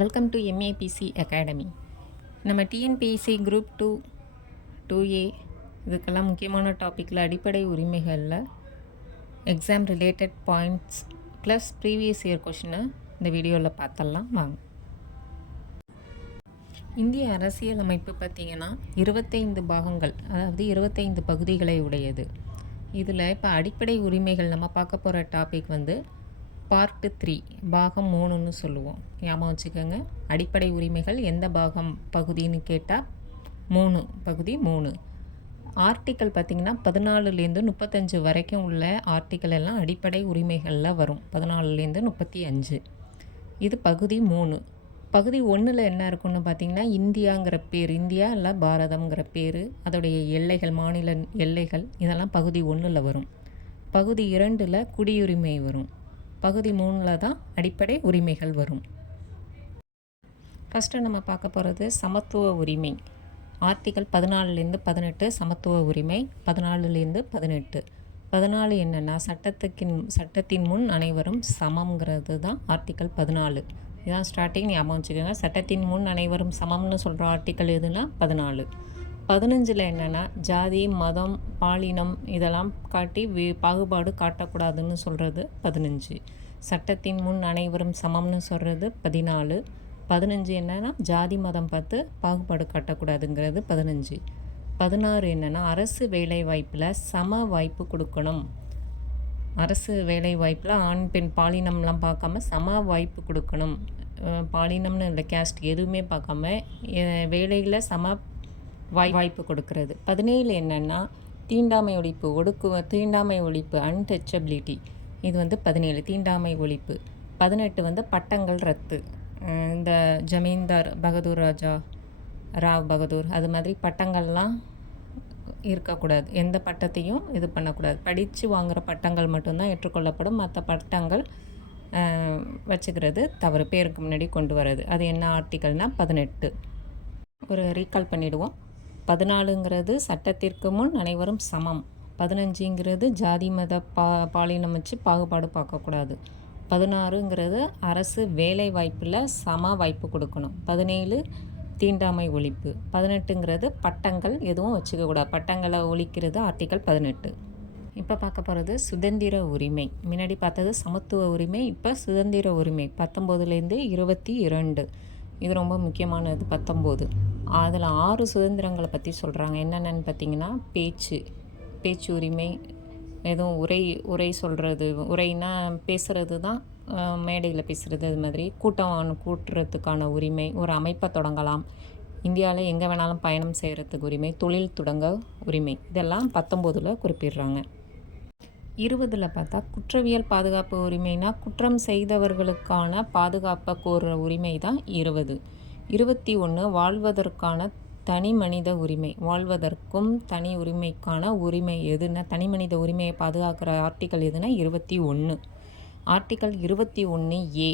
Welcome to MABC academy. நம்ம TNPSC group 2 2A இதுக்கெல்லாம் முக்கியமான டாப்பிக்கில் அடிப்படை உரிமைகளில் exam related points plus previous year கொஷினை இந்த வீடியோவில் பார்த்தலாம் வாங்க. இந்திய அரசியலமைப்பு பார்த்திங்கன்னா 25 பாகங்கள், அதாவது 25 பகுதிகளை உடையது. இதில் இப்போ அடிப்படை உரிமைகள் நம்ம பார்க்க போகிற டாபிக் பார்ட் 3 பாகம் 3ன்னு சொல்லுவோம். ஞாபகம் வச்சுக்கோங்க, அடிப்படை உரிமைகள் எந்த பாகம் பகுதின்னு கேட்டால் 3 பகுதி 3. ஆர்டிக்கல் பார்த்திங்கன்னா 14லேருந்து 35 வரைக்கும் உள்ள ஆர்டிக்கல் எல்லாம் அடிப்படை உரிமைகளில் வரும். 14லேருந்து 35 இது பகுதி 3. பகுதி 1ல் என்ன இருக்குன்னு பார்த்திங்கன்னா இந்தியாங்கிற பேர், இந்தியா இல்லை பாரதம்ங்கிற பேர், அதோடைய எல்லைகள், மாநில எல்லைகள், இதெல்லாம் பகுதி 1ல் வரும். பகுதி 2ல் குடியுரிமை வரும். பகுதி 3ல் தான் அடிப்படை உரிமைகள் வரும். ஃபஸ்ட்டு நம்ம பார்க்க போகிறது சமத்துவ உரிமை. ஆர்டிக்கல் 14லேருந்து 18 சமத்துவ உரிமை, 14லேருந்து 18. 14 என்னென்னா சட்டத்தின் முன் அனைவரும் சமம்ங்கிறது தான் ஆர்டிக்கல் 14. இதுதான் ஸ்டார்டிங், ஞாபகம் வச்சுக்கோங்க. சட்டத்தின் முன் அனைவரும் சமம்னு சொல்கிற ஆர்டிக்கல் எதுனா 14. 15ல் என்னென்னா ஜாதி, மதம், பாலினம் இதெல்லாம் காட்டி பாகுபாடு காட்டக்கூடாதுன்னு சொல்கிறது 15. சட்டத்தின் முன் அனைவரும் சமம்னு சொல்கிறது 14. 15 என்னென்னா ஜாதி, மதம் பார்த்து பாகுபாடு காட்டக்கூடாதுங்கிறது 15. 16 என்னென்னா அரசு வேலைவாய்ப்பில் சம வாய்ப்பு கொடுக்கணும். அரசு வேலைவாய்ப்பில் ஆண் பெண் பாலினம்லாம் பார்க்காம சம வாய்ப்பு கொடுக்கணும். பாலினம்னு இல்லை, கேஸ்ட் எதுவுமே பார்க்காம வேலையில் சம வாய்ப்பு கொடுக்கறது. 17 என்னென்னா தீண்டாமை ஒழிப்பு, தீண்டாமை ஒழிப்பு, அன்டச்சபிலிட்டி, இது 17 தீண்டாமை ஒழிப்பு. 18 பட்டங்கள் ரத்து. இந்த ஜமீன்தார் பகதூர் ராஜா, ராவ் பகதூர், அது மாதிரி பட்டங்கள்லாம் இருக்கக்கூடாது. எந்த பட்டத்தையும் இது பண்ணக்கூடாது. படித்து வாங்குகிற பட்டங்கள் மட்டும்தான் ஏற்றுக்கொள்ளப்படும். மற்ற பட்டங்கள் வச்சுக்கிறது தவறு, பேருக்கு முன்னாடி கொண்டு வர்றது. அது என்ன ஆர்டிக்கல்னால் 18. ஒரு ரீகால் பண்ணிவிடுவோம். 14ங்கிறது சட்டத்திற்கு முன் அனைவரும் சமம். 15ங்கிறது ஜாதி, மத, பாலினம் வச்சு பாகுபாடு பார்க்கக்கூடாது. 16ங்கிறது அரசு வேலை வாய்ப்பில் சம வாய்ப்பு கொடுக்கணும். 17 தீண்டாமை ஒழிப்பு. 18ங்கிறது பட்டங்கள் எதுவும் வச்சுக்கக்கூடாது. பட்டங்களை ஒழிக்கிறது ஆர்டிக்கல் 18. இப்போ பார்க்க போகிறது சுதந்திர உரிமை. முன்னாடி பார்த்தது சமத்துவ உரிமை, இப்போ சுதந்திர உரிமை 19லேருந்து 22. இது ரொம்ப முக்கியமானது 19. அதில் 6 சுதந்திரங்களை பற்றி சொல்கிறாங்க. என்னென்னு பார்த்தீங்கன்னா பேச்சு உரிமை, எதுவும் உரை சொல்கிறது, உரைனா பேசுகிறது தான், மேடையில் பேசுகிறது, அது மாதிரி கூட்டுறதுக்கான உரிமை, ஒரு அமைப்பை தொடங்கலாம், இந்தியாவில் எங்கே வேணாலும் பயணம் செய்கிறதுக்கு உரிமை, தொழில் தொடங்க உரிமை, இதெல்லாம் 19ல் குறிப்பிடுறாங்க. 20ல் பார்த்தா குற்றவியல் பாதுகாப்பு உரிமைனா குற்றம் செய்தவர்களுக்கான பாதுகாப்பை கோர்ற உரிமை தான் 20. 21 வாழ்வதற்கான தனி மனித உரிமை. வாழ்வதற்கும் தனி உரிமைக்கான உரிமை எதுனா, தனி மனித உரிமையை பாதுகாக்கிற ஆர்டிக்கல் எதுனா 21. ஆர்டிக்கல் 21A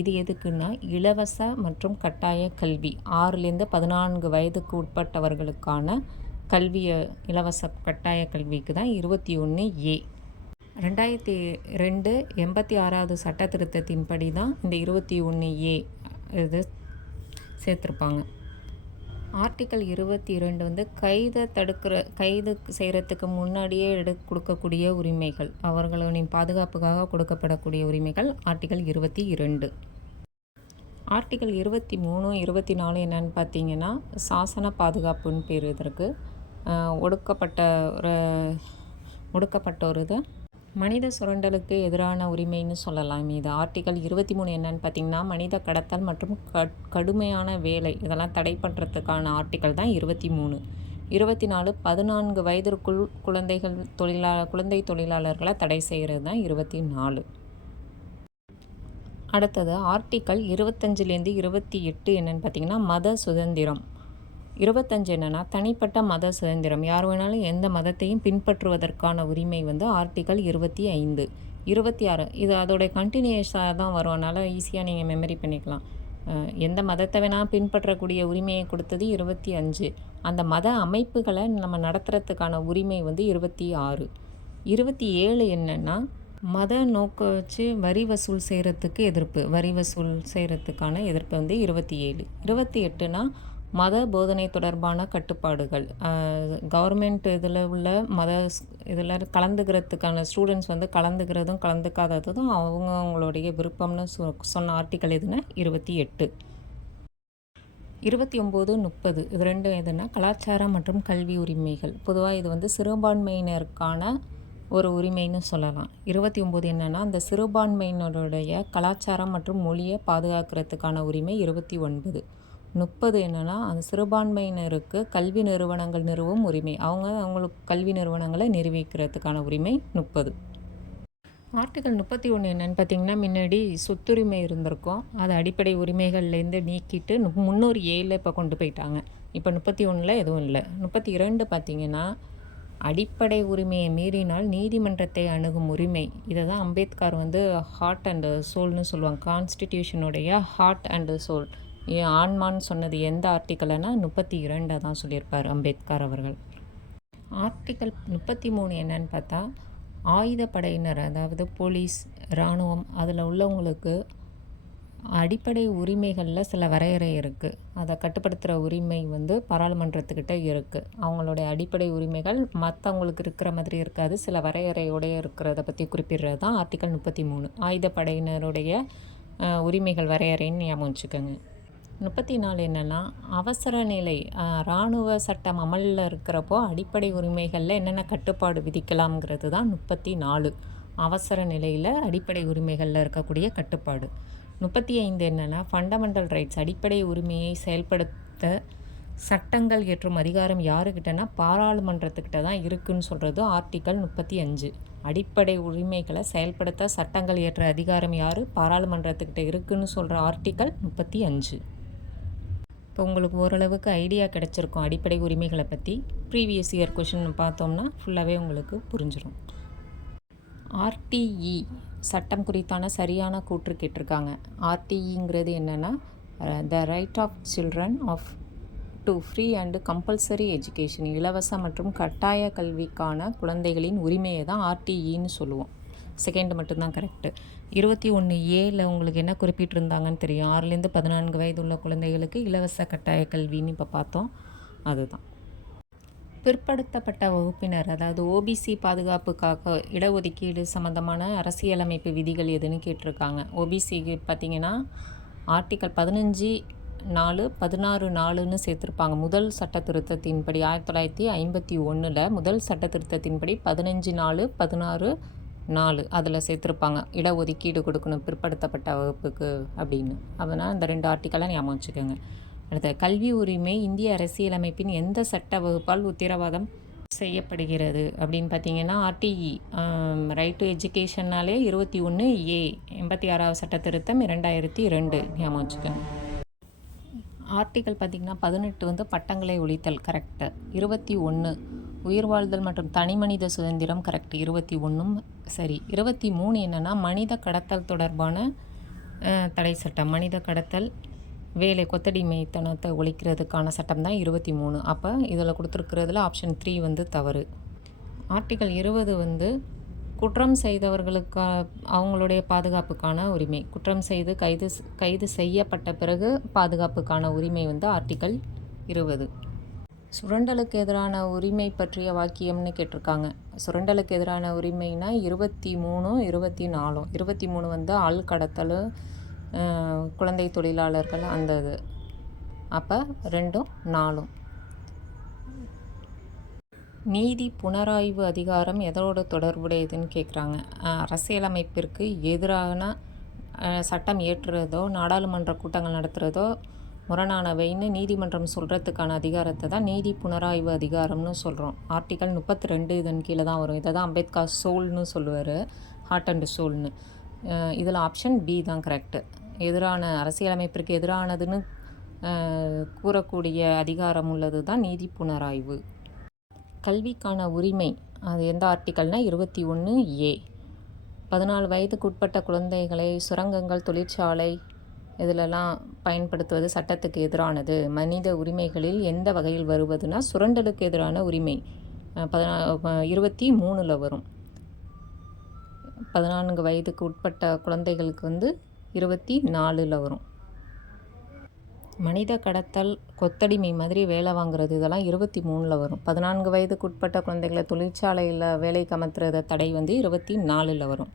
இது எதுக்குன்னா இலவச மற்றும் கட்டாய கல்வி. 6லேருந்து 14 வயதுக்கு உட்பட்டவர்களுக்கான கல்வியை, இலவச கட்டாய கல்விக்கு தான் 21A. 2002 86வது சட்ட திருத்தத்தின்படி தான் இந்த 21A இது சேர்த்துருப்பாங்க. ஆர்டிக்கல் 22 கைது செய்கிறதுக்கு முன்னாடியே கொடுக்கக்கூடிய உரிமைகள், அவர்களின் பாதுகாப்புக்காக கொடுக்கப்படக்கூடிய உரிமைகள் ஆர்டிக்கல் 22. ஆர்டிக்கல் 23 24 என்னென்னு பார்த்தீங்கன்னா சாசன பாதுகாப்புன்னு பேர். இதற்கு ஒடுக்கப்பட்டோர் இது மனித சுரண்டலுக்கு எதிரான உரிமைன்னு சொல்லலாம். இது ஆர்டிக்கல் 23 என்னன்னு பார்த்தீங்கன்னா மனித கடத்தல் மற்றும் கடுமையான வேலை, இதெல்லாம் தடை பண்ணுறதுக்கான ஆர்டிக்கல் தான் 23. 24 14 வயதிற்குள் குழந்தை தொழிலாளர்களை தடை செய்கிறது தான் 24. அடுத்தது ஆர்டிக்கல் 25லேருந்து 28 என்னென்னு பார்த்தீங்கன்னா மத சுதந்திரம். 25 என்னென்னா தனிப்பட்ட மத சுதந்திரம், யார் வேணாலும் எந்த மதத்தையும் பின்பற்றுவதற்கான உரிமை ஆர்டிக்கல் 25. 26 இது அதோடைய கண்டினியூஸாக தான் வரும், அதனால் ஈஸியாக நீங்கள் மெமரி பண்ணிக்கலாம். எந்த மதத்தை வேணால் பின்பற்றக்கூடிய உரிமையை கொடுத்தது 25. அந்த மத அமைப்புகளை நம்ம நடத்துகிறதுக்கான உரிமை 26. 27 என்னென்னா மத நோக்க வச்சு வரி வசூல் செய்கிறதுக்கு எதிர்ப்பு, வரி வசூல் செய்கிறதுக்கான எதிர்ப்பு வந்து 27. 28னா மத போதனை தொடர்பான கட்டுப்பாடுகள். கவர்மெண்ட் இதில் உள்ள மத இதில் கலந்துக்கிறதுக்கான ஸ்டூடெண்ட்ஸ் வந்து கலந்துக்கிறதும் கலந்துக்காததும் அவங்களுடைய விருப்பம்னு சொன்ன ஆர்டிக்கல் எதுனா 28. 29, 30 இது ரெண்டும் எதுனா கலாச்சாரம் மற்றும் கல்வி உரிமைகள். பொதுவாக இது வந்து சிறுபான்மையினருக்கான ஒரு உரிமைன்னு சொல்லலாம். 29 என்னென்னா அந்த சிறுபான்மையினருடைய கலாச்சாரம் மற்றும் மொழியை பாதுகாக்கிறதுக்கான உரிமை. 29. 30 என்னென்னா அந்த சிறுபான்மையினருக்கு கல்வி நிறுவனங்கள் நிறுவும் உரிமை. அவங்களுக்கு கல்வி நிறுவனங்களை நிர்வகிக்கிறதுக்கான உரிமை 30. ஆர்டிகல் 31 என்னென்னு பார்த்தீங்கன்னா, முன்னாடி சொத்துரிமை இருந்திருக்கும். அது அடிப்படை உரிமைகள்லேருந்து நீக்கிட்டு 307 இப்போ கொண்டு போயிட்டாங்க. இப்போ 31 எதுவும் இல்லை. 32 பார்த்தீங்கன்னா, அடிப்படை உரிமையை மீறினால் நீதிமன்றத்தை அணுகும் உரிமை. இதை தான் அம்பேத்கர் வந்து ஹார்ட் அண்ட் சோல்னு சொல்லுவாங்க. கான்ஸ்டிடியூஷனுடைய ஹார்ட் அண்ட் சோல். ஆன்மான்னு சொன்னது எந்த ஆர்டிக்கல்னா 32 தான் சொல்லியிருப்பார் அம்பேத்கர் அவர்கள். ஆர்டிக்கல் 33 என்னன்னு பார்த்தா, ஆயுதப்படையினர் அதாவது போலீஸ், இராணுவம் அதில் உள்ளவங்களுக்கு அடிப்படை உரிமைகளில் சில வரையறை இருக்குது. அதை கட்டுப்படுத்துகிற உரிமை வந்து பாராளுமன்றத்துக்கிட்ட இருக்குது. அவங்களுடைய அடிப்படை உரிமைகள் மற்றவங்களுக்கு இருக்கிற மாதிரி இருக்காது, சில வரையறையோடைய இருக்கிறத பற்றி குறிப்பிடுறது தான் ஆர்டிக்கல் 33. ஆயுதப்படையினருடைய உரிமைகள் வரையறைன்னு ஞாபகம் வச்சுக்கோங்க. 34 என்னென்னா அவசர நிலை, இராணுவ சட்டம் அமலில் இருக்கிறப்போ அடிப்படை உரிமைகளில் என்னென்ன கட்டுப்பாடு விதிக்கலாம்ங்கிறது தான் 34. அவசர நிலையில் அடிப்படை உரிமைகளில் இருக்கக்கூடிய கட்டுப்பாடு. 35 என்னென்னா ஃபண்டமெண்டல் ரைட்ஸ், அடிப்படை உரிமையை செயல்படுத்த சட்டங்கள் இயற்றும் அதிகாரம் யாருக்கிட்டனா பாராளுமன்றத்துக்கிட்ட தான் இருக்குதுன்னு சொல்கிறது ஆர்டிக்கல் 35. அடிப்படை உரிமைகளை செயல்படுத்த சட்டங்கள் இயற்ற அதிகாரம் யார்? பாராளுமன்றத்துக்கிட்ட இருக்குதுன்னு சொல்கிற ஆர்டிக்கல் 35. இப்போ உங்களுக்கு ஓரளவுக்கு ஐடியா கிடச்சிருக்கும் அடிப்படை உரிமைகளை பற்றி. ப்ரீவியஸ் இயர் கொஷின் பார்த்தோம்னா ஃபுல்லாகவே உங்களுக்கு புரிஞ்சிடும். ஆர்டிஇ சட்டம் குறித்தான சரியான கூற்று கேட்டிருக்காங்க. ஆர்டிஇங்கிறது என்னென்னா the right of children of to free and compulsory education, இலவச மற்றும் கட்டாய கல்விக்கான குழந்தைகளின் உரிமையை தான் ஆர்டிஇன்னு சொல்லுவோம். செகண்ட் மட்டும்தான் கரெக்டு. 21A உங்களுக்கு என்ன குறிப்பிட்டிருந்தாங்கன்னு தெரியும். 6லேருந்து 14 வயது உள்ள குழந்தைகளுக்கு இலவச கட்டாய கல்வின்னு இப்போ பார்த்தோம். அதுதான். பிற்படுத்தப்பட்ட வகுப்பினர் அதாவது ஓபிசி பாதுகாப்புக்காக இடஒதுக்கீடு சம்மந்தமான அரசியலமைப்பு விதிகள் எதுன்னு கேட்டிருக்காங்க. ஓபிசிக்கு பார்த்திங்கன்னா ஆர்டிக்கல் 15(4), 16(4)ன்னு சேர்த்துருப்பாங்க. முதல் சட்ட திருத்தத்தின்படி 1951 முதல் சட்ட திருத்தத்தின்படி 15(4), 16(4) அதில் சேர்த்துருப்பாங்க. இடஒதுக்கீடு கொடுக்கணும் பிற்படுத்தப்பட்ட வகுப்புக்கு அப்படின்னு. அதனால் இந்த 2 ஆர்டிக்கலாக ஞாபகம் வச்சுக்கோங்க. அடுத்த கல்வி உரிமை இந்திய அரசியலமைப்பின் எந்த சட்ட வகுப்பால் உத்தரவாதம் செய்யப்படுகிறது அப்படின்னு பார்த்தீங்கன்னா ஆர்டிஇ ரைட் டு எஜுகேஷன்னாலே 21A 86வது சட்ட திருத்தம் 2002 ஞாபகம் வச்சுக்கோங்க. ஆர்டிக்கல் பார்த்திங்கன்னா 18 வந்து பட்டங்களை ஒழித்தல் கரெக்டு. 21 உயிர் வாழ்தல் மற்றும் தனிமனித சுதந்திரம் கரெக்ட். 21ம் சரி. 23 என்னென்னா மனித கடத்தல் தொடர்பான தடை சட்டம். மனித கடத்தல் வேலை கொத்தடிமைத்தனத்தை ஒழிக்கிறதுக்கான சட்டம் தான் 23. அப்போ இதில் கொடுத்துருக்கிறதுல ஆப்ஷன் 3 வந்து தவறு. ஆர்டிக்கல் 20 வந்து குற்றம் செய்தவர்களுக்கு அவங்களுடைய பாதுகாப்புக்கான உரிமை. குற்றம் செய்து கைது செய்யப்பட்ட பிறகு பாதுகாப்புக்கான உரிமை வந்து ஆர்டிக்கல் 20. சுரண்டலுக்கு எதிரான உரிமை பற்றிய வாக்கியம்னு கேட்டிருக்காங்க. சுரண்டலுக்கு எதிரான உரிமைனா 23, 24. 23 வந்து ஆள் கடத்தல், குழந்தை தொழிலாளர்கள் அந்த இது. அப்போ 2, 4. நீதி புனராய்வு அதிகாரம் எதோடு தொடர்புடையதுன்னு கேட்குறாங்க. அரசியலமைப்பிற்கு எதிரான சட்டம் இயற்றுறதோ நாடாளுமன்ற கூட்டங்கள் நடத்துகிறதோ முரணானவைன்னு நீதிமன்றம் சொல்கிறதுக்கான அதிகாரத்தை தான் நீதி புனராய்வு அதிகாரம்னு சொல்கிறோம். ஆர்டிக்கல் 32 இதன் கீழே தான் வரும். இதை தான் அம்பேத்கர் சோல்னு சொல்லுவார், ஹார்ட் அண்ட் சோல்னு. இதில் ஆப்ஷன் பி தான் கரெக்டு. அரசியலமைப்பிற்கு எதிரானதுன்னு கூறக்கூடிய அதிகாரம் உள்ளது தான் நீதி புனராய்வு. கல்விக்கான உரிமை அது எந்த ஆர்டிக்கல்னால் 21A. 14 வயதுக்கு உட்பட்ட குழந்தைகளை சுரங்கங்கள், தொழிற்சாலை இதிலெல்லாம் பயன்படுத்துவது சட்டத்துக்கு எதிரானது. மனித உரிமைகளில் எந்த வகையில் வருவதுனா சுரண்டலுக்கு எதிரான உரிமை 23 வரும். 14 வயதுக்கு உட்பட்ட குழந்தைகளுக்கு வந்து 24ல் வரும். மனித கடத்தல், கொத்தடிமை மாதிரி வேலை வாங்குறது இதெல்லாம் 23ல் வரும். 14 வயதுக்கு உட்பட்ட குழந்தைகளை தொழிற்சாலையில் வேலைக்கு அமர்த்துறத தடை வந்து 24ல் வரும்.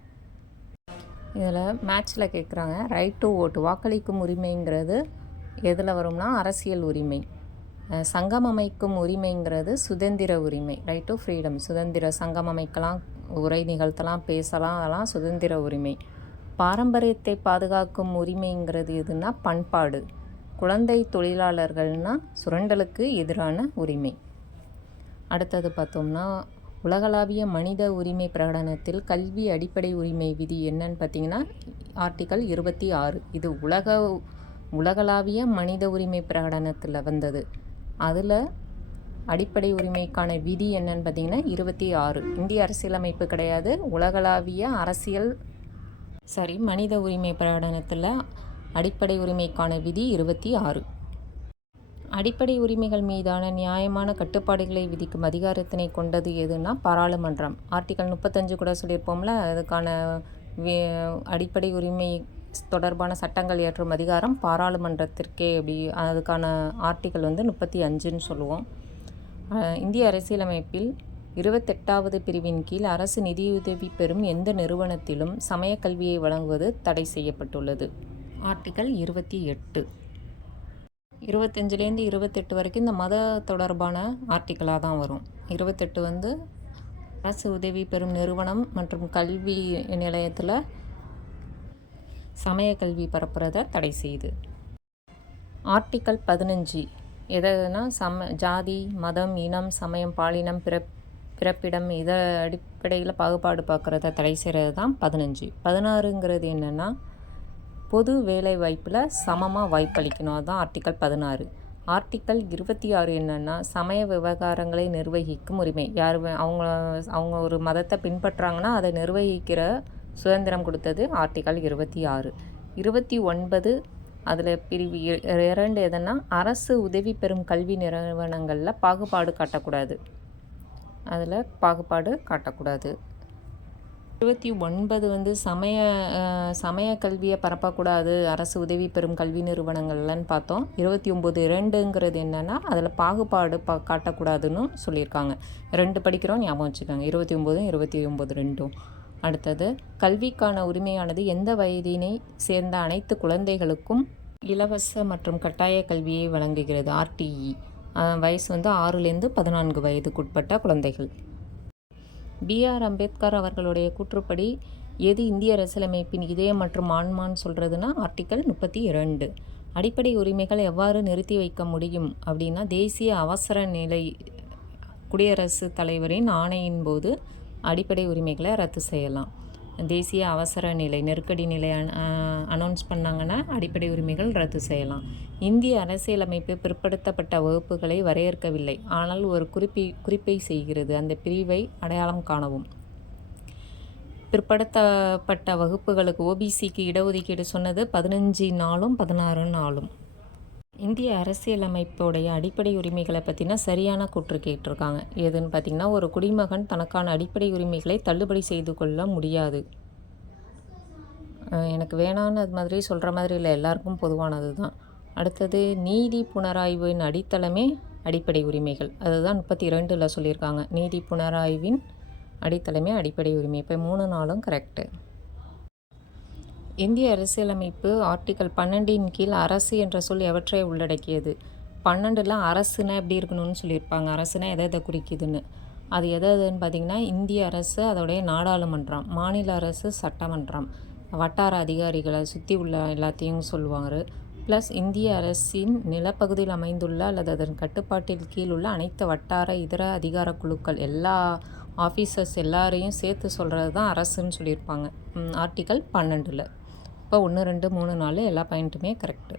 இதில் மேட்ச்சில் கேட்குறாங்க, ரைட் டு ஓட்டு வாக்களிக்கும் உரிமைங்கிறது எதில் வரும்னா அரசியல் உரிமை. சங்கம் அமைக்கும் உரிமைங்கிறது சுதந்திர உரிமை. ரைட் டு ஃப்ரீடம், சுதந்திர சங்கம் அமைக்கலாம், உரை நிகழ்த்தலாம், பேசலாம், அதெல்லாம் சுதந்திர உரிமை. பாரம்பரியத்தை பாதுகாக்கும் உரிமைங்கிறது எதுனா பண்பாடு. குழந்தை தொழிலாளர்கள்னால் சுரண்டலுக்கு எதிரான உரிமை. அடுத்தது பார்த்தோம்னா உலகளாவிய மனித உரிமை பிரகடனத்தில் கல்வி அடிப்படை உரிமை விதி என்னன்னு பார்த்தீங்கன்னா ஆர்டிக்கல் 26. இது உலகளாவிய மனித உரிமை பிரகடனத்தில் வந்தது. அதில் அடிப்படை உரிமைக்கான விதி என்னன்னு பார்த்தீங்கன்னா 26. இந்திய அரசியலமைப்பு கிடையாது, உலகளாவிய மனித உரிமை பிரகடனத்தில் அடிப்படை உரிமைக்கான விதி 26. அடிப்படை உரிமைகள் மீதான நியாயமான கட்டுப்பாடுகளை விதிக்கும் அதிகாரத்தினை கொண்டது எதுனா பாராளுமன்றம். ஆர்டிக்கல் 35 கூட சொல்லியிருப்போம்ல, அதுக்கான அடிப்படை உரிமை தொடர்பான சட்டங்கள் இயற்றும் அதிகாரம் பாராளுமன்றத்திற்கே. அதுக்கான ஆர்டிக்கல் வந்து 35ன்னு சொல்லுவோம். இந்திய அரசியலமைப்பில் 28வது பிரிவின் கீழ் அரசு நிதியுதவி பெறும் எந்த நிறுவனத்திலும் சமய கல்வியை வழங்குவது தடை செய்யப்பட்டுள்ளது. ஆர்டிக்கல் 28. 25லேருந்து 28 வரைக்கும் இந்த மத தொடர்பான ஆர்டிக்கலாக தான் வரும். 28 வந்து அரசு உதவி பெறும் நிறுவனம் மற்றும் கல்வி நிலையத்தில் சமய கல்வி பரப்புறதை தடை செய்யுது. ஆர்டிக்கல் 15 எதுனா ஜாதி, மதம், இனம், சமயம், பாலினம், பிறப்பிடம் இதை அடிப்படையில் பாகுபாடு பார்க்குறத தடை செய்கிறது தான் 15. 16ங்கிறது என்னென்னா பொது வேலை வாய்ப்பில் சமமாக வாய்ப்பளிக்கணும், அதுதான் ஆர்டிக்கல் 16. ஆர்டிக்கல் 26 என்னென்னா சமய விவகாரங்களை நிர்வகிக்கும் உரிமை. அவங்க ஒரு மதத்தை பின்பற்றாங்கன்னா அதை நிர்வகிக்கிற சுதந்திரம் கொடுத்தது ஆர்டிக்கல் 26. 29 அதில் பிரிவு 2 எதுனா அரசு உதவி பெறும் கல்வி நிறுவனங்களில் பாகுபாடு காட்டக்கூடாது. 29 வந்து சமய கல்வியை பரப்பக்கூடாது அரசு உதவி பெறும் கல்வி நிறுவனங்கள்லன்னு பார்த்தோம். 29(2)ங்கிறது என்னென்னா அதில் பாகுபாடு காட்டக்கூடாதுன்னு சொல்லியிருக்காங்க. 2 படிக்கிறோம், ஞாபகம் வச்சுக்கோங்க. 29 29(2). அடுத்தது கல்விக்கான உரிமையானது எந்த வயதினை சேர்ந்த அனைத்து குழந்தைகளுக்கும் இலவச மற்றும் கட்டாய கல்வியை வழங்குகிறது. RTE. வயசு வந்து 6லேருந்து 14 வயதுக்குட்பட்ட குழந்தைகள். BR அம்பேத்கர் அவர்களுடைய கூற்றுப்படி எது இந்திய அரசியலமைப்பின் இதயம் மற்றும் ஆன்மான்னு சொல்கிறதுனா ஆர்டிக்கல் 32. அடிப்படை உரிமைகள் எவ்வாறு நிறுத்தி வைக்க முடியும் அப்படின்னா தேசிய அவசர நிலை குடியரசுத் தலைவரின் ஆணையின் போது அடிப்படை உரிமைகளை ரத்து செய்யலாம். தேசிய அவசர நிலை நெருக்கடி நிலை அனௌன்ஸ் பண்ணாங்கன்னா அடிப்படை உரிமைகள் ரத்து செய்யலாம். இந்திய அரசியலமைப்பு பிற்படுத்தப்பட்ட வகுப்புகளை வரையறுக்கவில்லை, ஆனால் ஒரு குறிப்பை செய்கிறது. அந்த பிரிவை அடையாளம் காணவும். பிற்படுத்தப்பட்ட வகுப்புகளுக்கு OBCக்கு இடஒதுக்கீடு சொன்னது 15 நாளும் 16 நாளும். இந்திய அரசியலமைப்புடைய அடிப்படை உரிமைகளை பற்றினா சரியான கூற்று கேட்டிருக்காங்க. எதுன்னு பார்த்திங்கன்னா ஒரு குடிமகன் தனக்கான அடிப்படை உரிமைகளை தள்ளுபடி செய்து கொள்ள முடியாது. எனக்கு வேணான்னு அது மாதிரி சொல்கிற மாதிரி இல்லை, எல்லாருக்கும் பொதுவானது தான். அடுத்தது நீதி புனராய்வின் அடித்தளமே அடிப்படை உரிமைகள், அதுதான் 32ல் சொல்லியிருக்காங்க. நீதி புனராய்வின் அடித்தளமே அடிப்படை உரிமை. இப்போ 3 நாளும் கரெக்டு. இந்திய அரசியலமைப்பு ஆர்டிக்கல் 12 கீழ் அரசு என்ற சொல் எவற்றை உள்ளடக்கியது. 12ல் அரசுனா எப்படி இருக்கணும்னு சொல்லியிருப்பாங்க. அரசுனா எதை குறிக்குதுன்னு. அது எதுன்னு பார்த்திங்கன்னா இந்திய அரசு, அதோடைய நாடாளுமன்றம், மாநில அரசு சட்டமன்றம், வட்டார அதிகாரிகளை சுற்றி உள்ள எல்லாத்தையும் சொல்லுவார். ப்ளஸ் இந்திய அரசின் நிலப்பகுதியில் அமைந்துள்ள அல்லது அதன் கட்டுப்பாட்டில் கீழ் உள்ள அனைத்து வட்டார இதர அதிகார குழுக்கள் எல்லா ஆஃபீஸர்ஸ் எல்லாரையும் சேர்த்து சொல்கிறது தான் அரசுன்னு சொல்லியிருப்பாங்க ஆர்டிக்கல் 12ல். இப்போ 1 2 3 4 எல்லா பாயிண்ட்டுமே கரெக்டு.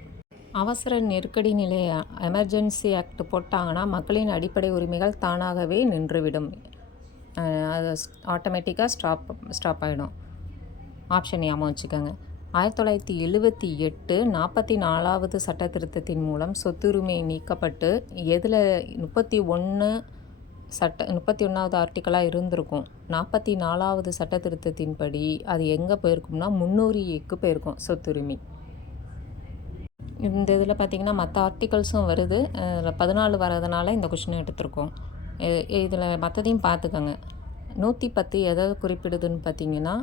அவசர நெருக்கடி நிலை எமர்ஜென்சி ஆக்ட் போட்டாங்கன்னா மக்களின் அடிப்படை உரிமைகள் தானாகவே நின்றுவிடும். அது ஆட்டோமேட்டிக்காக ஸ்டாப் ஆகிடும். ஆப்ஷன் ஞாபகம் வச்சுக்கோங்க. 1978 44வது சட்ட திருத்தத்தின் மூலம் சொத்துரிமை நீக்கப்பட்டு எதில் 31 31வது ஆர்டிக்கலாக இருந்திருக்கும். 44வது சட்ட திருத்தத்தின்படி அது எங்கே போயிருக்கும்னா முன்னுரிமைக்கு போயிருக்கும் சொத்துரிமை. இந்த இதில் பார்த்திங்கன்னா மற்ற ஆர்டிகல்ஸும் வருது. 14 வரதுனால இந்த கொஷினை எடுத்திருக்கோம். இதில் மற்றதையும் பார்த்துக்கோங்க. 110 எதை குறிப்பிடுதுன்னு பார்த்தீங்கன்னா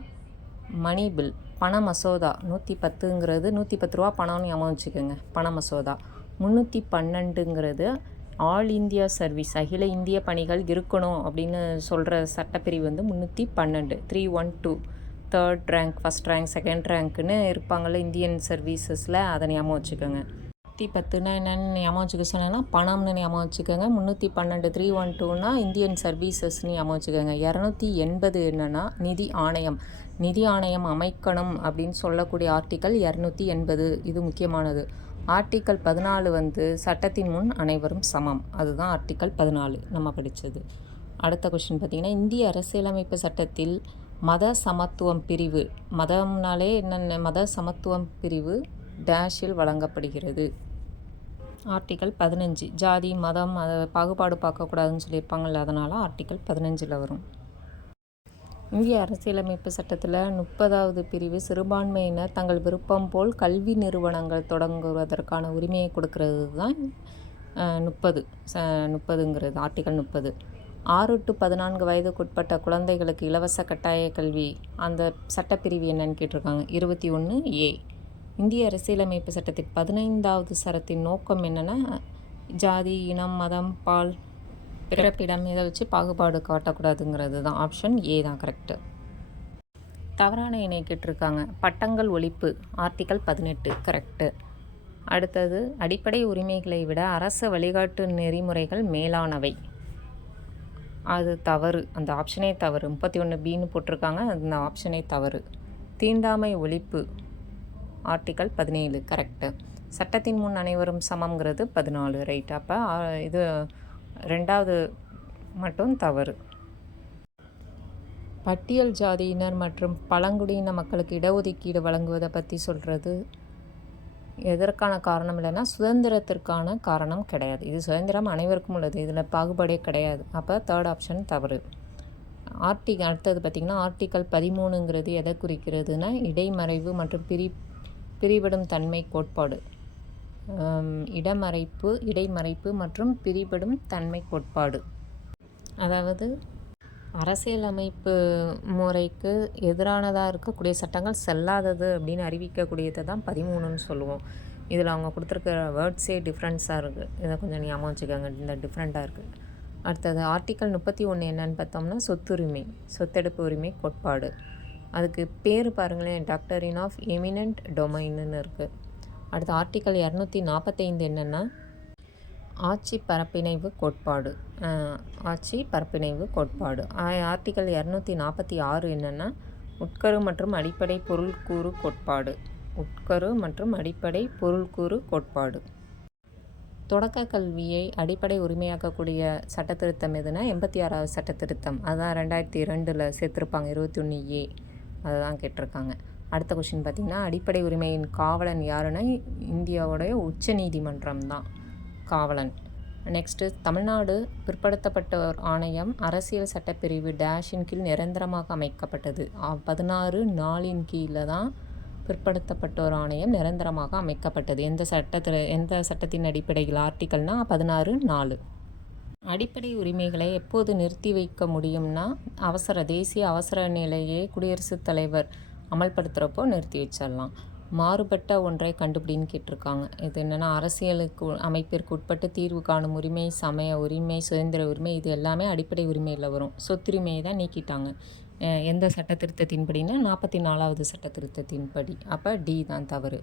மணி பில், பண மசோதா. 110ங்கிறது 110 ரூபா பணம்னு ஞாபகம் வச்சுக்கோங்க, பண மசோதா. 312ங்கிறது ஆல் இந்தியா சர்வீஸ், அகில இந்திய பணிகள் இருக்கணும் அப்படின்னு சொல்கிற சட்டப்பிரிவு வந்து 312. 312 third rank, first rank, second ரேங்க்குன்னு இருப்பாங்கள்ல இந்தியன் சர்வீசஸில், அதை ஞாபகம் வச்சுக்கோங்க. 110னா என்னென்னு ஞாபகம் வச்சுக்க சொன்னேன்னா பணம்னு ஞாபகம் வச்சுக்கோங்க. 312 312னா இந்தியன் சர்வீசஸ்ன்னு ஞாபகம் வச்சுக்கோங்க. 280 என்னென்னா நிதி ஆணையம். நிதி ஆணையம் அமைக்கணும் அப்படின்னு சொல்லக்கூடிய ஆர்டிக்கல் 280. இது முக்கியமானது. ஆர்டிக்கல் 14 வந்து சட்டத்தின் முன் அனைவரும் சமம். அதுதான் ஆர்டிக்கல் 14 நம்ம படித்தது. அடுத்த கொஸ்டின் பார்த்திங்கன்னா இந்திய அரசியலமைப்பு சட்டத்தில் மத சமத்துவம் பிரிவு, மதம்னாலே என்னென்ன, மத சமத்துவம் பிரிவு டேஷில் வழங்கப்படுகிறது. ஆர்டிக்கல் 15 ஜாதி மதம் அதை பாகுபாடு பார்க்கக்கூடாதுன்னு சொல்லியிருப்பாங்கள்ல, அதனால் ஆர்டிக்கல் 15ல் வரும். இந்திய அரசியலமைப்பு சட்டத்தில் 30வது பிரிவு சிறுபான்மையினர் தங்கள் விருப்பம் போல் கல்வி நிறுவனங்கள் தொடங்குவதற்கான உரிமையை கொடுக்கறது தான் 30ங்கிறது ஆர்டிக்கல் 30. 6 to 14 வயதுக்குட்பட்ட குழந்தைகளுக்கு இலவச கட்டாய கல்வி, அந்த சட்டப்பிரிவு என்னன்னு கேட்டிருக்காங்க. 21A. இந்திய அரசியலமைப்பு சட்டத்தின் 15வது சரத்தின் நோக்கம் என்னென்னா ஜாதி, இனம், மதம், பால், பிறப்பிடம் இதை வச்சு பாகுபாடு காட்டக்கூடாதுங்கிறது தான். ஆப்ஷன் ஏ தான் கரெக்டு. தவறான இணை கேட்டிருக்காங்க. பட்டங்கள் ஒழிப்பு, ஆர்டிக்கல் 18 கரெக்டு. அடுத்தது அடிப்படை உரிமைகளை விட அரசு வழிகாட்டு நெறிமுறைகள் மேலானவை, அது தவறு. அந்த ஆப்ஷனே தவறு. 31Bன்னு போட்டிருக்காங்க, அந்த ஆப்ஷனே தவறு. தீண்டாமை ஒழிப்பு, ஆர்டிக்கல் 17 கரெக்டு. சட்டத்தின் முன் அனைவரும் சமங்கிறது 14 ரைட். அப்போ இது 2வது மட்டும் தவறு. பட்டியல் ஜாதியினர் மற்றும் பழங்குடியின மக்களுக்கு இடஒதுக்கீடு வழங்குவதை பற்றி சொல்கிறது எதற்கான காரணம் இல்லைன்னா சுதந்திரத்திற்கான காரணம் கிடையாது. இது சுதந்திரம் அனைவருக்கும் உள்ளது, இதில் பாகுபாடே கிடையாது. அப்போ தேர்ட் ஆப்ஷன் தவறு. அடுத்தது பார்த்திங்கன்னா ஆர்டிக்கல் 13ங்கிறது எதை குறிக்கிறதுனா இடைமறைவு மற்றும் பிரிபடும் தன்மை கோட்பாடு. இடைமறைப்பு மற்றும் பிரிபடும் தன்மை கோட்பாடு, அதாவது அரசியலமைப்பு முறைக்கு எதிரானதாக இருக்கக்கூடிய சட்டங்கள் செல்லாதது அப்படின்னு அறிவிக்கக்கூடியதை தான் 13ன்னு சொல்லுவோம். இதில் அவங்க கொடுத்துருக்க வேர்ட்ஸே டிஃப்ரென்ஸாக இருக்குது, இதை கொஞ்சம் ஞாபகம் வச்சுக்கோங்க, இந்த டிஃப்ரெண்ட்டாக இருக்குது. அடுத்தது ஆர்டிக்கல் 31 என்னன்னு பார்த்தோம்னா சொத்துரிமை, சொத்தெடுப்பு உரிமை கோட்பாடு. அதுக்கு பேர் பாருங்களேன், டாக்டரின் ஆஃப் எமினன்ட் டொமைன்னு இருக்குது. அடுத்து ஆர்டிக்கல் 245 என்னென்னா ஆட்சி பரப்பிணைவு கோட்பாடு. ஆர்டிக்கல் 246 என்னென்னா உட்கரு மற்றும் அடிப்படை பொருள்கூறு கோட்பாடு. தொடக்க கல்வியை அடிப்படை உரிமையாக்கக்கூடிய சட்டத்திருத்தம் எதுனா 86வது சட்டத்திருத்தம், அதுதான் 2002 சேர்த்துருப்பாங்க. 21A அதை தான் கேட்டிருக்காங்க. அடுத்த கொஸ்டின் பார்த்திங்கன்னா அடிப்படை உரிமையின் காவலன் யாருன்னா இந்தியாவுடைய உச்ச நீதிமன்றம் தான் காவலன். நெக்ஸ்ட்டு தமிழ்நாடு பிற்படுத்தப்பட்டோர் ஆணையம் அரசியல் சட்டப்பிரிவு டேஷின் கீழ் நிரந்தரமாக அமைக்கப்பட்டது. 16(4) கீழே தான் பிற்படுத்தப்பட்டோர் ஆணையம் நிரந்தரமாக அமைக்கப்பட்டது. எந்த சட்டத்தின் அடிப்படையில் ஆர்டிக்கல்னா 16(4). அடிப்படை உரிமைகளை எப்போது நிறுத்தி வைக்க முடியும்னா தேசிய அவசர நிலையை குடியரசுத் தலைவர் அமல்படுத்துகிறப்போ நிறுத்தி வச்சிடலாம். மாறுபட்ட ஒன்றை கண்டுபிடின்னு கேட்டிருக்காங்க. இது என்னென்னா அரசியலுக்கு அமைப்பிற்கு உட்பட்டு தீர்வு காணும் உரிமை, சமய உரிமை, சுதந்திர உரிமை, இது எல்லாமே அடிப்படை உரிமையில் வரும். சொத்துரிமையை தான் நீக்கிட்டாங்க. எந்த சட்டத்திருத்தத்தின்படினா 44வது சட்டத்திருத்தத்தின்படி. அப்போ டி தான் தவறு.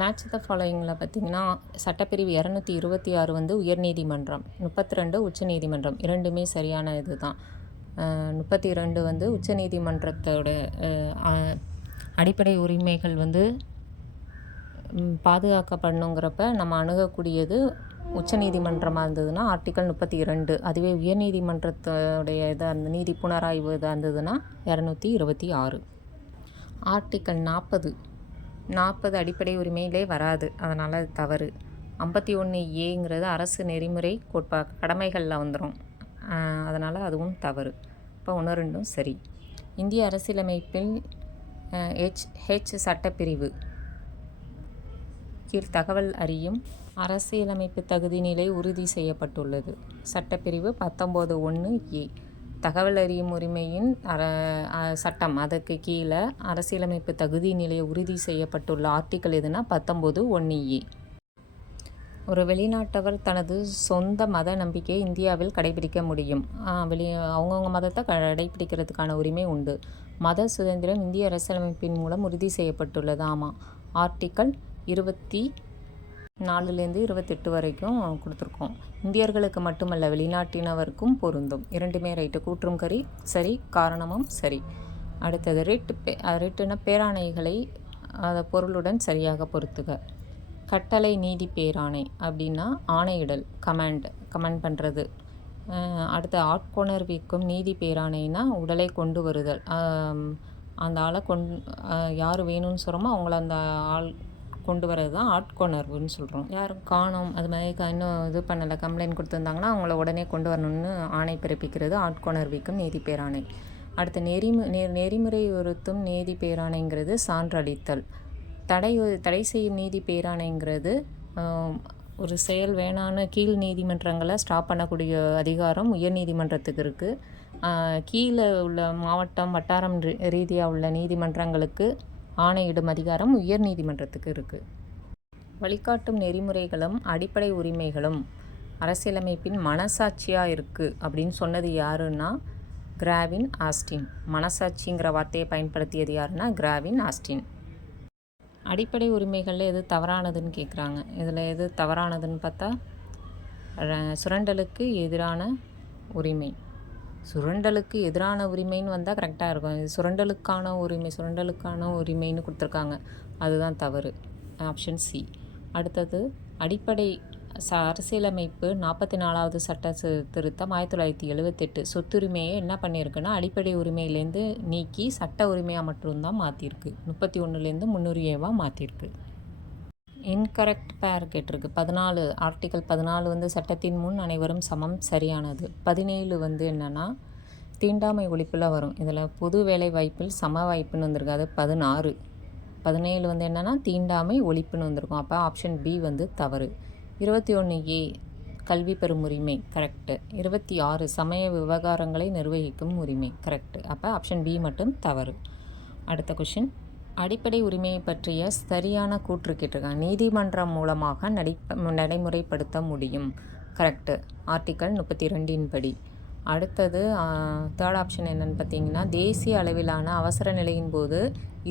மேட்ச் த ஃபாலோயிங்கில் பார்த்திங்கன்னா சட்டப்பிரிவு 226 வந்து உயர்நீதிமன்றம், 32 உச்சநீதிமன்றம், இரண்டுமே சரியான இது தான். 32 வந்து உச்சநீதிமன்றத்தோட அடிப்படை உரிமைகள் வந்து பாதுகாக்கப்படணுங்கிறப்ப நம்ம அணுகக்கூடியது உச்சநீதிமன்றமாக இருந்ததுன்னா ஆர்டிக்கல் 32. அதுவே உயர்நீதிமன்றத்தோடைய அந்த நீதி புனராய்வு இதாக இருந்ததுன்னா 226. ஆர்டிக்கல் 40 அடிப்படை உரிமையிலே வராது, அதனால் அது தவறு. 51A அரசு நெறிமுறை கடமைகளில் வந்துடும். அதனால் அதுவும் தவறு. இப்போ 1, 2ம் சரி. இந்திய அரசியலமைப்பில் ஹெச் சட்டப்பிரிவு கீழ் தகவல் அறியும் அரசியலமைப்பு தகுதி நிலை உறுதி செய்யப்பட்டுள்ளது. சட்டப்பிரிவு 19(1)A தகவல் அறியும் உரிமையின் சட்டம், அதுக்கு கீழே அரசியலமைப்பு தகுதி நிலையை உறுதி செய்யப்பட்டுள்ள ஆர்டிக்கல் எதுனா 19(1)A. ஒரு வெளிநாட்டவர் தனது சொந்த மத நம்பிக்கையை இந்தியாவில் கடைபிடிக்க முடியும். அவங்கவுங்க மதத்தை கடைபிடிக்கிறதுக்கான உரிமை உண்டு. மத சுதந்திரம் இந்திய அரசியலமைப்பின் மூலம் உறுதி செய்யப்பட்டுள்ளது. ஆமாம், ஆர்டிக்கல் 24-28 வரைக்கும் கொடுத்துருக்கோம். இந்தியர்களுக்கு மட்டுமல்ல, வெளிநாட்டினருக்கும் பொருந்தும். இரண்டுமே ரைட்டு. கூற்றும் சரி, காரணமும் சரி. அடுத்தது ரிட்டுனா பேராணைகளை பொருளுடன் சரியாக பொருத்துக. கட்டளை நீதி பேராணை அப்படின்னா ஆணையிடல், கமெண்ட் பண்ணுறது. அடுத்து ஆட்கொணர்விக்கும் நீதி பேராணைனா உடலை கொண்டு வருதல். அந்த ஆளை யார் வேணும்னு சொல்கிறோமோ அவங்கள அந்த ஆள் கொண்டு வர்றது தான் ஆட்கொணர்வுன்னு சொல்கிறோம். யாரும் காணோம், அது மாதிரி இன்னும் இது பண்ணலை, கம்ப்ளைண்ட் கொடுத்துருந்தாங்கன்னா அவங்கள உடனே கொண்டு வரணும்னு ஆணை பிறப்பிக்கிறது ஆட்கொணர்விக்கும் நீதி பேராணை. அடுத்து நெறிமுறை உறுத்தும் நீதி பேராணைங்கிறது சான்றளித்தல். தடை செய்யும் நீதி பேராணைங்கிறது ஒரு செயல் வேணான்னு கீழ் நீதிமன்றங்களை ஸ்டாப் பண்ணக்கூடிய அதிகாரம் உயர் நீதிமன்றத்துக்கு இருக்குது. கீழே உள்ள மாவட்டம் வட்டாரம் ரீதியாக உள்ள நீதிமன்றங்களுக்கு ஆணையிடும் அதிகாரம் உயர் நீதிமன்றத்துக்கு இருக்குது. வழிகாட்டும் நெறிமுறைகளும் அடிப்படை உரிமைகளும் அரசியலமைப்பின் மனசாட்சியாக இருக்குது அப்படின்னு சொன்னது யாருன்னா கிராவின் ஆஸ்டின். மனசாட்சிங்கிற வார்த்தையை பயன்படுத்தியது யாருன்னா கிராவின் ஆஸ்டின். அடிப்படை உரிமைகளில் எது தவறானதுன்னு கேட்குறாங்க. இதில் எது தவறானதுன்னு பார்த்தா சுரண்டலுக்கு எதிரான உரிமை. சுரண்டலுக்கு எதிரான உரிமைன்னு வந்தால் கரெக்டாக இருக்கும். இது சுரண்டலுக்கான உரிமைன்னு கொடுத்துருக்காங்க, அதுதான் தவறு. Option C. அடுத்தது அடிப்படை அரசியலமைப்பு 44வது சட்ட திருத்தம் 1978 சொத்துரிமையை என்ன பண்ணியிருக்குன்னா அடிப்படை உரிமையிலேருந்து நீக்கி சட்ட உரிமையாக மட்டும்தான் மாற்றிருக்கு. 31லேருந்து 300A மாற்றிருக்கு. இன்கரெக்ட் பேர் கேட்டிருக்கு. 14 ஆர்டிக்கல் 14 சட்டத்தின் முன் அனைவரும் சமம், சரியானது. 17 என்னென்னா தீண்டாமை ஒழிப்பில் வரும். இதில் பொது வேலை வாய்ப்பில் சம வாய்ப்புன்னு வந்திருக்கு, அது 16. 17 என்னென்னா தீண்டாமை ஒழிப்புன்னு வந்திருக்கும். அப்போ ஆப்ஷன் பி தவறு. 21A கல்வி பெறும் உரிமை, கரெக்டு. 26 சமய விவகாரங்களை நிர்வகிக்கும் உரிமை, கரெக்டு. அப்போ ஆப்ஷன் பி மட்டும் தவறு. அடுத்த கொஷின், அடிப்படை உரிமையை பற்றிய சரியான கூற்று கேட்டிருக்காங்க. நீதிமன்றம் மூலமாக நடைமுறைப்படுத்த முடியும், கரெக்டு. ஆர்டிக்கல் 32 படி. அடுத்தது தேர்ட் ஆப்ஷன் என்னென்னு பார்த்தீங்கன்னா தேசிய அளவிலான அவசர நிலையின் போது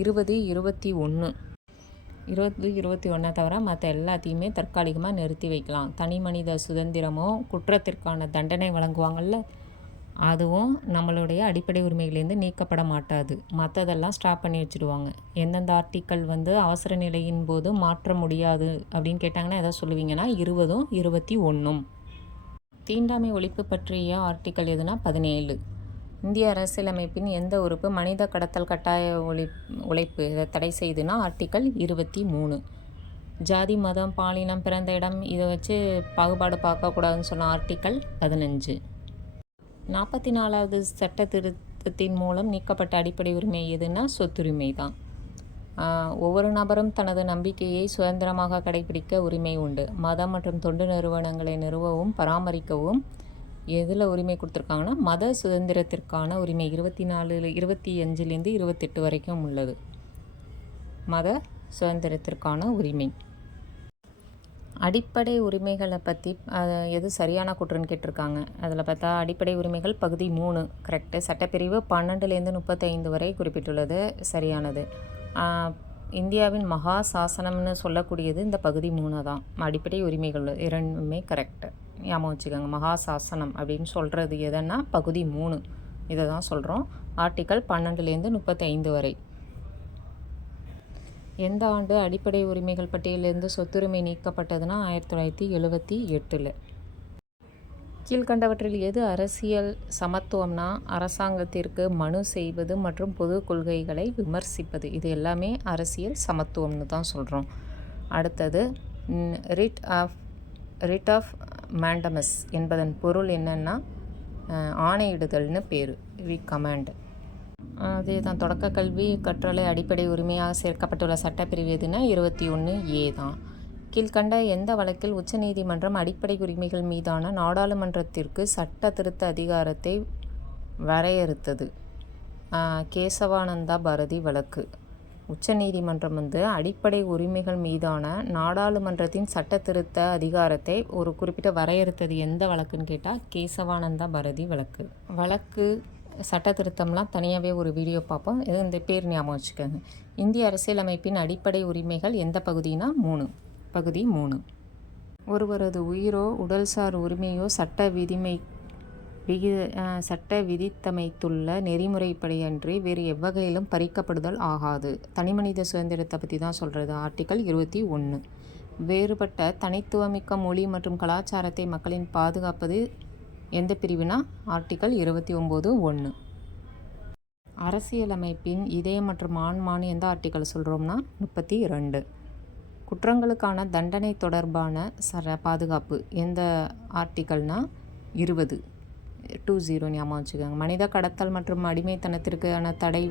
2021 தவிர மற்ற எல்லாத்தையுமே தற்காலிகமாக நிறுத்தி வைக்கலாம். தனி மனித சுதந்திரமோ குற்றத்திற்கான தண்டனை வழங்குவாங்கள்ல, அதுவும் நம்மளுடைய அடிப்படை உரிமையிலேருந்து நீக்கப்பட மாட்டாது. மற்றதெல்லாம் ஸ்டாப் பண்ணி வச்சுடுவாங்க. எந்தெந்த ஆர்டிக்கல் அவசர நிலையின் போது மாற்ற முடியாது அப்படின்னு கேட்டாங்கன்னா எதாவது சொல்லுவீங்கன்னா 20ம் 21ம். தீண்டாமை ஒழிப்பு பற்றிய ஆர்டிக்கல் எதுனா 17. இந்திய அரசியலமைப்பின் எந்த உறுப்பு மனித கடத்தல் கட்டாய உழைப்பு இதை தடை செய்துன்னா ஆர்டிக்கல் 23. ஜாதி மதம் பாலினம் பிறந்த இடம் இதை வச்சு பாகுபாடு பார்க்கக்கூடாதுன்னு சொன்ன ஆர்டிக்கல் 15. 44வது சட்ட திருத்தத்தின் மூலம் நீக்கப்பட்ட அடிப்படை உரிமை எதுனா சொத்துரிமை தான். ஒவ்வொரு நபரும் தனது நம்பிக்கையை சுதந்திரமாக கடைபிடிக்க உரிமை உண்டு. மதம் மற்றும் தொண்டு நிறுவனங்களை நிறுவவும் பராமரிக்கவும் எதில் உரிமை கொடுத்துருக்காங்கன்னா மத சுதந்திரத்திற்கான உரிமை 25லேருந்து 28 வரைக்கும் உள்ளது. மத சுதந்திரத்திற்கான உரிமை. அடிப்படை உரிமைகளை பற்றி எது சரியான குற்றன்னு கேட்டிருக்காங்க. அதில் பார்த்தா அடிப்படை உரிமைகள் பகுதி 3 கரெக்டு. சட்டப்பிரிவு 12லேருந்து 35 வரை குறிப்பிட்டுள்ளது, சரியானது. இந்தியாவின் மகா சாசனம்னு சொல்லக்கூடியது இந்த பகுதி 3 தான். அடிப்படை உரிமைகள் இரண்டுமே கரெக்டு, ஞாபகம் வச்சுக்கோங்க. மகா சாசனம் அப்படின்னு சொல்கிறது எதுன்னா பகுதி 3, இதை தான் சொல்கிறோம். ஆர்டிக்கல் 12லேருந்து 35 வரை. எந்த ஆண்டு அடிப்படை உரிமைகள் பட்டியலிருந்து சொத்துரிமை நீக்கப்பட்டதுன்னா 1978. கீழ்கண்டவற்றில் எது அரசியல் சமத்துவம்னா அரசாங்கத்திற்கு மனு செய்வது மற்றும் பொது கொள்கைகளை விமர்சிப்பது, இது எல்லாமே அரசியல் சமத்துவம்னு தான் சொல்கிறோம். அடுத்தது ரிட் ஆஃப் மேண்டமஸ் என்பதன் பொருள் என்னென்னா ஆணையிடுதல்னு பேர். We command. அதே தான். தொடக்க கல்வி கற்றலை அடிப்படை உரிமையாக சேர்க்கப்பட்டுள்ள சட்டப்பிரிவு எதுனா 21A தான். கீழ்கண்ட எந்த வழக்கில் உச்சநீதிமன்றம் அடிப்படை உரிமைகள் மீதான நாடாளுமன்றத்திற்கு சட்ட திருத்த அதிகாரத்தை வரையறுத்தது? கேசவானந்தா பாரதி வழக்கு. உச்சநீதிமன்றம் அடிப்படை உரிமைகள் மீதான நாடாளுமன்றத்தின் சட்ட திருத்த அதிகாரத்தை ஒரு குறிப்பிட்ட வரையறுத்தது எந்த வழக்குன்னு கேட்டால் கேசவானந்தா பாரதி வழக்கு. வழக்கு சட்ட திருத்தம்லாம் தனியாகவே ஒரு வீடியோ பார்ப்போம். இந்த பேர் ஞாபகம் வச்சுக்கோங்க. இந்திய அரசியலமைப்பின் அடிப்படை உரிமைகள் எந்த பகுதினா 3. பகுதி 3. ஒருவரது உயிரோ உடல்சார் உரிமையோ சட்ட விதித்தமைத்துள்ள நெறிமுறைப்படியன்றி வேறு எவ்வகையிலும் பறிக்கப்படுதல் ஆகாது. தனிமனித சுதந்திரத்தை பற்றி தான் சொல்கிறது. ஆர்டிக்கல் 21. வேறுபட்ட தனித்துவமிக்க மொழி மற்றும் கலாச்சாரத்தை மக்களின் பாதுகாப்பது எந்த பிரிவுனா ஆர்டிக்கல் 29(1). அரசியலமைப்பின் இதயம் மற்றும் ஆன்மான்னு எந்த ஆர்டிக்கல் சொல்கிறோம்னா 32. குற்றங்களுக்கான தண்டனை தொடர்பான பாதுகாப்பு எந்த ஆர்டிக்கல்னா 20 ஞாபகம் வச்சுக்கோங்க. மனித கடத்தல் மற்றும் அடிமைத்தனத்திற்கான தடை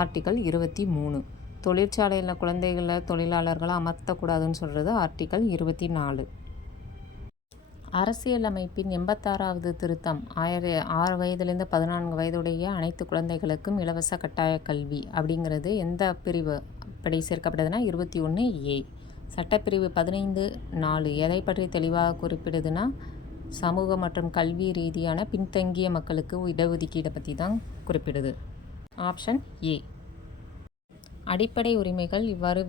ஆர்டிக்கல் 23. தொழிற்சாலையில் குழந்தைகளை தொழிலாளர்களை அமர்த்தக்கூடாதுன்னு சொல்கிறது ஆர்டிக்கல் 24. அரசியலமைப்பின் 86வது திருத்தம் 6 வயதிலிருந்து 14 வயதுடைய அனைத்து குழந்தைகளுக்கும் இலவச கட்டாய கல்வி அப்படிங்கிறது எந்த பிரிவு படி சேர்க்கப்பட்டதுன்னா 21A. சட்டப்பிரிவு 15(4) எதை பற்றி தெளிவாக குறிப்பிடுதுன்னா சமூக மற்றும் கல்வி ரீதியான பின்தங்கிய மக்களுக்கு இடஒதுக்கீடை பற்றி தான் குறிப்பிடுது. Option A. அடிப்படை உரிமைகள் இவ்வாறு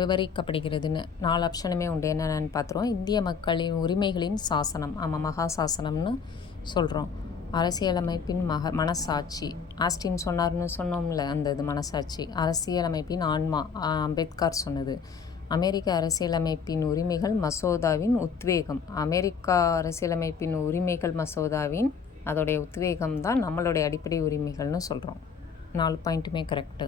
விவரிக்கப்படுகிறதுன்னு 4 ஆப்ஷனுமே உண்டு. என்னென்னு பார்த்துருவோம். இந்திய மக்களின் உரிமைகளின் சாசனம், மகா சாசனம்னு சொல்கிறோம். அரசியலமைப்பின் மனசாட்சி, ஆஸ்டின் சொன்னார்னு சொன்னோம்ல, அந்த இது மனசாட்சி. அரசியலமைப்பின் ஆன்மா, அம்பேத்கர் சொன்னது. அமெரிக்க அரசியலமைப்பின் உரிமைகள் மசோதாவின் உத்வேகம். அமெரிக்கா அரசியலமைப்பின் உரிமைகள் மசோதாவின் அதோடைய உத்வேகம் தான் நம்மளுடைய அடிப்படை உரிமைகள்னு சொல்கிறோம். 4 பாயிண்ட்டுமே கரெக்டு.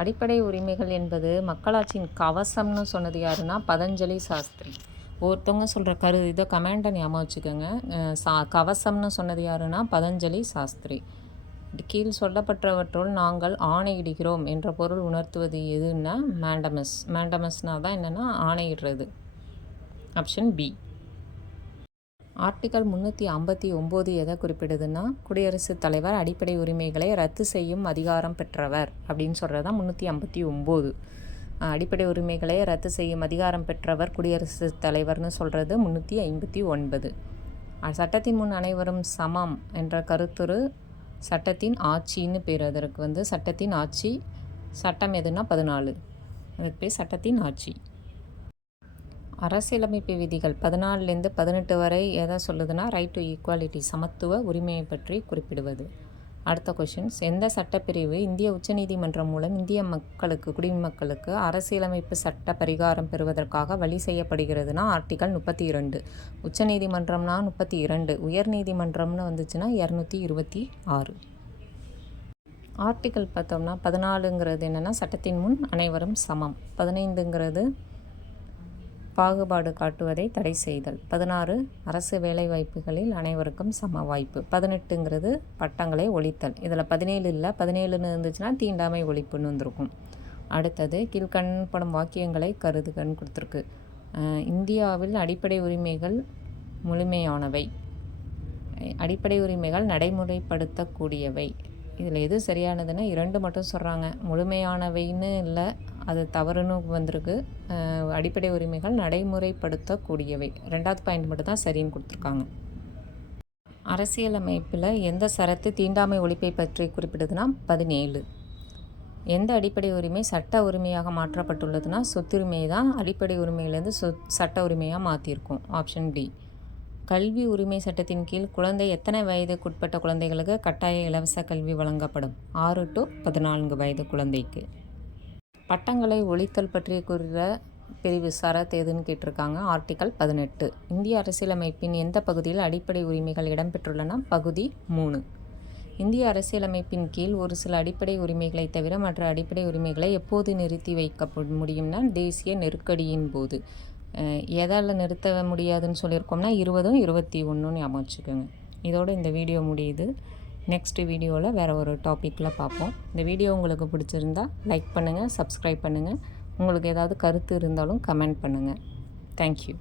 அடிப்படை உரிமைகள் என்பது மக்களாட்சியின் கவசம்னு சொன்னது யாருன்னா பதஞ்சலி சாஸ்திரி. ஒருத்தவங்க சொல்கிற இதை கமெண்டை ஞாபகம் வச்சுக்கோங்க. கவசம்னு சொன்னது யாருன்னா பதஞ்சலி சாஸ்திரி. கீழ் சொல்லப்பட்டவற்றுள் நாங்கள் ஆணையிடுகிறோம் என்ற பொருள் உணர்த்துவது எதுன்னா மேண்டமஸ். மேண்டமஸ்னால் தான் என்னென்னா ஆணையிடுறது. Option B. ஆர்டிக்கல் 359 எதை குறிப்பிடுதுன்னா குடியரசுத் தலைவர் அடிப்படை உரிமைகளை ரத்து செய்யும் அதிகாரம் பெற்றவர் அப்படின்னு சொல்கிறது தான் 359. அடிப்படை உரிமைகளை ரத்து செய்யும் அதிகாரம் பெற்றவர் குடியரசுத் தலைவர்னு சொல்கிறது 359. சட்டத்தின் முன் அனைவரும் சமம் என்ற கருத்துரு சட்டத்தின் ஆட்சின்னு பேர். அதற்கு சட்டத்தின் ஆட்சி. சட்டம் எதுனா 14. அதுக்கு பேர் சட்டத்தின் ஆட்சி. அரசியலமைப்பு விதிகள் 14லேருந்து 18 வரை எதை சொல்லுதுன்னா ரைட் டு ஈக்குவாலிட்டி, சமத்துவ உரிமையை பற்றி குறிப்பிடுவது. அடுத்த கொஷின்ஸ். எந்த சட்டப்பிரிவு இந்திய உச்சநீதிமன்றம் மூலம் இந்திய குடிமக்களுக்கு அரசியலமைப்பு சட்ட பரிகாரம் பெறுவதற்காக வழி செய்யப்படுகிறதுனா ஆர்டிக்கல் 32. உச்சநீதிமன்றம்னா 32. உயர்நீதிமன்றம்னு வந்துச்சுன்னா 226. ஆர்டிக்கல் பார்த்தோம்னா 14ங்கிறது என்னென்னா சட்டத்தின் முன் அனைவரும் சமம். 15ங்கிறது பாகுபாடு காட்டுவதை தடை செய்தல். 16 அரசு வேலைவாய்ப்புகளில் அனைவருக்கும் சம வாய்ப்பு. 18ங்கிறது பட்டங்களை ஒழித்தல். இதில் 17 இல்லை, 17ன்னு இருந்துச்சுன்னா தீண்டாமை ஒழிப்புன்னு வந்திருக்கும். அடுத்தது கீழ்கண்படும் வாக்கியங்களை கருதுகன்னு கொடுத்துருக்கு. இந்தியாவில் அடிப்படை உரிமைகள் முழுமையானவை, அடிப்படை உரிமைகள் நடைமுறைப்படுத்தக்கூடியவை. இதில் எது சரியானதுன்னா 2 மட்டும் சொல்கிறாங்க. முழுமையானவைன்னு இல்லை, அது தவறுன்னு வந்திருக்கு. அடிப்படை உரிமைகள் நடைமுறைப்படுத்தக்கூடியவை 2வது பாயிண்ட் மட்டும் தான் சரின்னு கொடுத்துருக்காங்க. அரசியலமைப்பில் எந்த சரத்து தீண்டாமை ஒழிப்பை பற்றி குறிப்பிடுதுன்னா 17. எந்த அடிப்படை உரிமை சட்ட உரிமையாக மாற்றப்பட்டுள்ளதுன்னா சொத்துரிமை தான் அடிப்படை உரிமையிலேருந்து சட்ட உரிமையாக மாற்றிருக்கோம். Option D. கல்வி உரிமை சட்டத்தின் கீழ் குழந்தை எத்தனை வயதுக்குட்பட்ட குழந்தைகளுக்கு கட்டாய இலவச கல்வி வழங்கப்படும்? 6 to 14 வயது குழந்தைக்கு. பட்டங்களை ஒழித்தல் பற்றி கூறுகிற பிரிவு சரத் எதுன்னு கேட்டிருக்காங்க. ஆர்டிக்கல் 18. இந்திய அரசியலமைப்பின் எந்த பகுதியில் அடிப்படை உரிமைகள் இடம்பெற்றுள்ளன? பகுதி 3. இந்திய அரசியலமைப்பின் கீழ் ஒரு சில அடிப்படை உரிமைகளை தவிர மற்ற அடிப்படை உரிமைகளை எப்போது நிறுத்தி வைக்க முடியும்னா தேசிய நெருக்கடியின் போது. எதால் நிறுத்த முடியாதுன்னு சொல்லியிருக்கோம்னா 20, 21 ஞாபகம் வச்சுக்கோங்க. இதோட இந்த வீடியோ முடியுது. நெக்ஸ்ட் வீடியோவில் வேறு ஒரு டாப்பிக்கில் பார்ப்போம். இந்த வீடியோ உங்களுக்கு பிடிச்சிருந்தா லைக் பண்ணுங்கள், சப்ஸ்கிரைப் பண்ணுங்கள். உங்களுக்கு ஏதாவது கருத்து இருந்தாலும் கமெண்ட் பண்ணுங்கள். தேங்க்யூ.